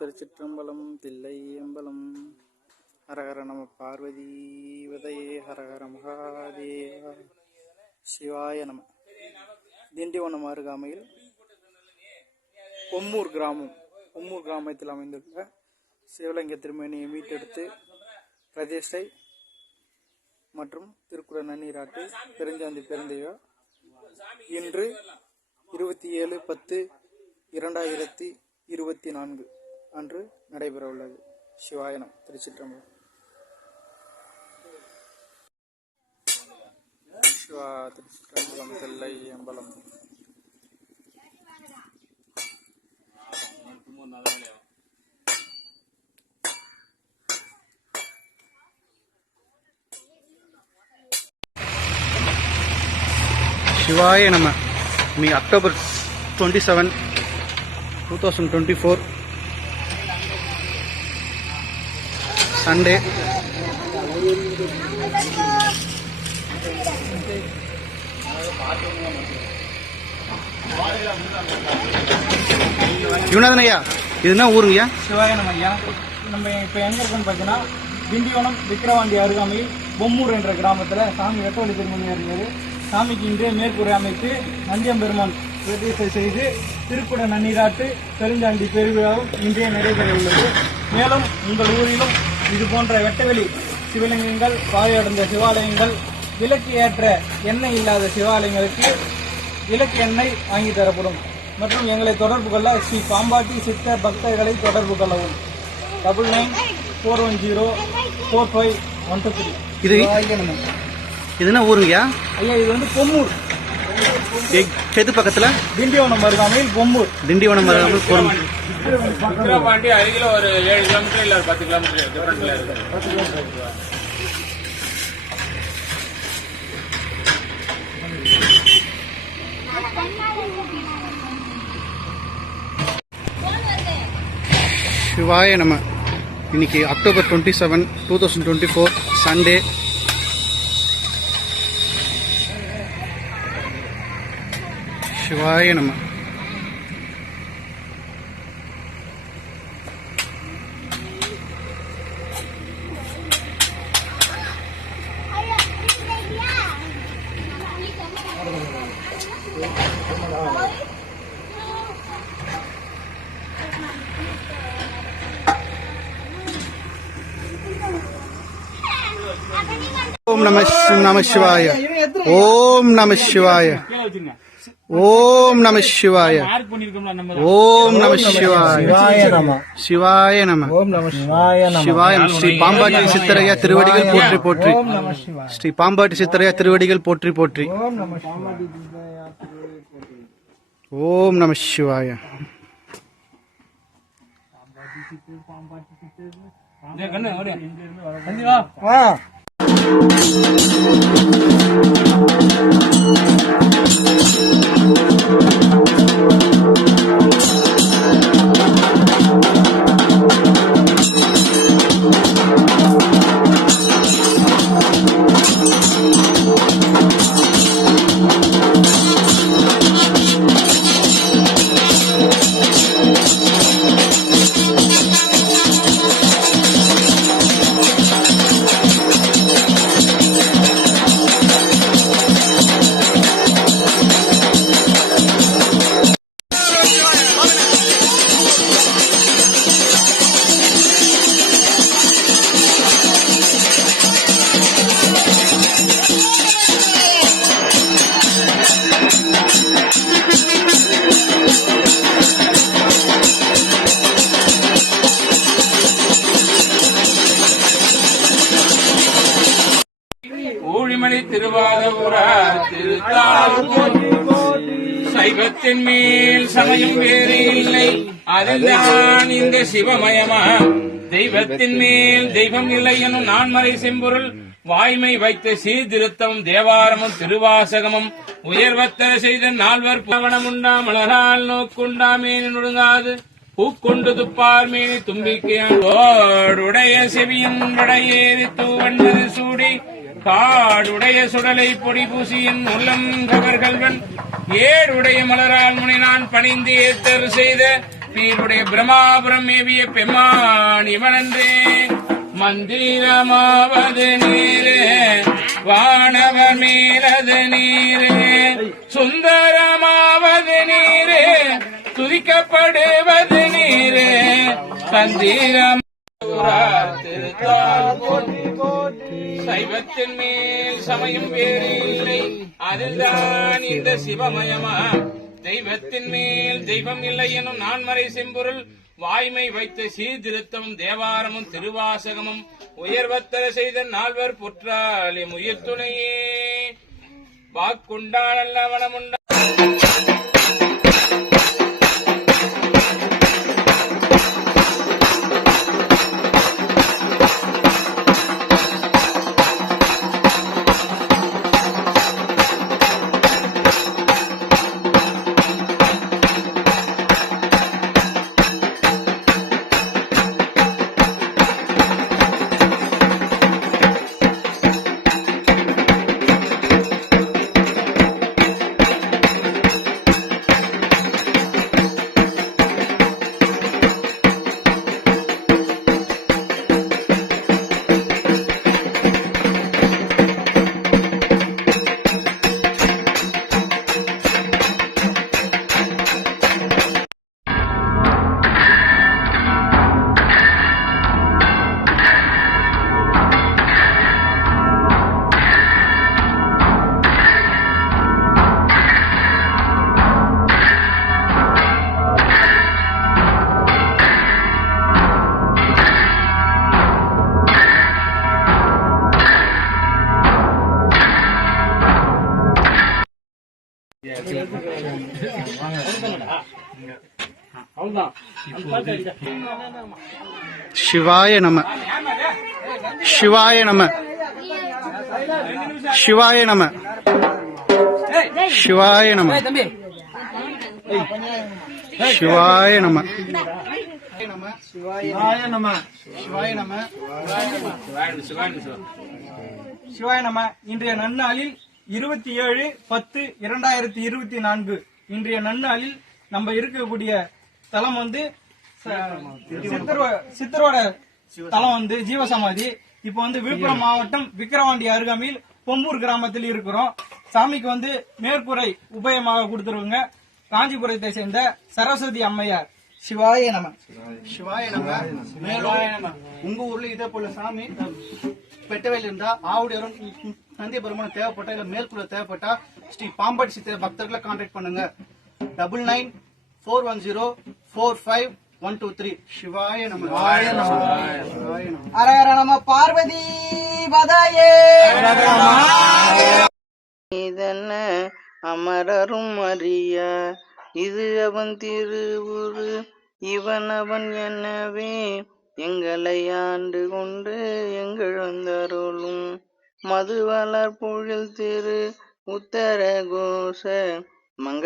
திருச்சிற்றம்பலம் தில்லை அம்பலம். ஹரஹர நம பார்வதி வதையே ஹரஹர மகாதேவா. சிவாய நம. திண்டிவனம் அருகாமையில் பொம்மூர் கிராமத்தில் அமைந்துள்ள சிவலிங்க திருமேனியை மீட்டெடுத்து பிரதிஷ்டை மற்றும் திருக்குட நன்னீராட்டு பெருஞ்சாந்தி பெருந்தேவா இன்று 27/10/2024 அன்று நடைபெற உள்ளது. சிவாயனம். திருச்சிற்றம்பலம். சிவா திருச்சிற்றம்பலம் தில்லை அம்பலம். சிவாய நம. இன்னைக்கு October 27, 2024 சண்டே. யுவநாதன் ஐயா, இது என்ன ஊருங்கய்யா? சிவாயனம் ஐயா. நம்ம இப்போ எங்க இருக்கோம்னு பார்த்தீங்கன்னா திண்டிவனம் விக்கிரவாண்டி அருகாமையில் பொம்மூர் என்ற கிராமத்தில் சாமி வெட்டவழி திருமணியாக இருந்தது. சாமிக்கு இன்றே மேற்கூரை அமைத்து நந்தியம்பெருமான் பிரதிஷ்டை செய்து திருக்குட நன்னீராட்டு பெருஞ்சாண்டி பெருவிழாவும் இன்றே நடைபெற உள்ளது. மேலும் உங்கள் ஊரிலும் இது போன்ற வெட்டவெளி சிவலிங்கங்கள், பாதையடைந்த சிவாலயங்கள், விளக்கு ஏற்ற எண்ணெய் இல்லாத சிவாலயங்களுக்கு விளக்கு எண்ணெய் வாங்கி தரப்படும். மற்றும் எங்களை தொடர்பு கொள்ள ஸ்ரீ பாம்பாட்டி சித்த பக்தர்களை தொடர்பு கொள்ளவும். 99404513. இது என்ன ஊருங்கய்யா? ஐயா, இது வந்து பொம்மூர். எது பக்கத்துல? திண்டிவனம் அருகாமையில் பொம்மூர். திண்டிவனம் அருகாமையில் பொம்மூர். விக்கிரவாண்டி அருகில ஒரு 7 கிலோமீட்டர் இல்ல 10 கிலோமீட்டர் டிஃபரன்ஸ்ல இருக்கு. சிவாய நம. இன்னைக்கு October 27, 2024 சண்டே. சிவாய நம. ஓம் நம சிவாய. ஓம் நம சிவாய. ஓம் நம சிவாய. ஓம் நம சிவாய. சிவாய நம. சிவாயம். ஸ்ரீ பாம்பாட்டி சித்தரையா திருவடிகள் போற்றி போற்றி. ஸ்ரீ பாம்பாட்டி சித்தரையா திருவடிகள் போற்றி போற்றி. ஓம் நம சிவாய. ஊழிமணி திருவாதபுரார் திருத்தாளூர் சைவத்தின் மேல் சமயம் வேறு இல்லை, அதுதான் இந்த சிவமயமா. தெய்வத்தின் மேல் தெய்வம் இல்லை எனும் நான்மறை செம்பொருள் வாய்மை வைத்த சீர்திருத்தமும் தேவாரமும் திருவாசகமும் உயர்வத்தர செய்த 4 பவனமுண்டா மலரால் நோக்குண்டா மேனி நொடுங்காது பூக்கொண்டு துப்பார் மேனி தும்பிக்கையோடுடைய செவியின் வடையேறி தூவண்டது சூடி காடுடைய சுடலை பொடி பூசியின் உள்ளம் கவர்கள்வன் ஏடுடைய மலரால் முனினான் பணிந்து ஏத்தர் செய்த நீருடைய பிரமாபுரம் மேவிய பெம்மான் இவனன்றே மந்திரமாவது நீரே வானவர் மேலது நீரே சுந்தரமாவது நீரே துதிக்கப்படுவது நீரே தந்திரம் சைவத்தின் மேல் சமயம் வேறு இல்லை அதுதான் இந்த சிவமயமா தெய்வத்தின் மேல் தெய்வம் இல்லை எனும் நான்மறை செம்பொருள் வாய்மை வைத்த சீர்திருத்தமும் தேவாரமும் திருவாசகமும் உயர்வத்தர செய்த நால்வர் புற்றாலி உயிர் துணையே வாக்குண்டாள் அல்ல வனமுண்டா சிவாய நம சிவாய நம சிவாய நம சிவாய நம சிவாய நம சிவாய நம சிவாய நம சிவாய நம. இன்றைய நன்னாளில் 27/10/2024 இன்றைய நன்னாளில் நம்ம இருக்கக்கூடிய தலம் வந்து சித்தரோட தலம் வந்து ஜீவசமாதி. இப்ப வந்து விழுப்புரம் மாவட்டம் விக்கிரவாண்டி அருகாமையில் பொம்பூர் கிராமத்தில் இருக்கிறோம். சாமிக்கு வந்து மேற்கூரை உபயமாக கொடுத்துருவங்க காஞ்சிபுரத்தை சேர்ந்த சரஸ்வதி அம்மையார். சிவாய நம சிவாய நம. மேலும் உங்க ஊர்ல இதே போல சாமி பெட்டவையில் இருந்தா ஆவுடையரும் நந்தி பெருமாள் தேவைப்பட்டா இல்ல மேற்கூட தேவைப்பட்டா ஸ்ரீ பாம்படி சித்திர பக்தர்களை கான்டாக்ட் பண்ணுங்க. 994045 சிவாய நம. அரகர நம பார்வதி பதாயே. இதென்ன அமரரும் அறிய இது அவன் திருவுரு இவன் அவன் எனவே எங்களை ஆண்டு கொண்டு எங்கெழுந்தருளும் மதுவளர் பொழில் திரு உத்தர கோஷ மங்க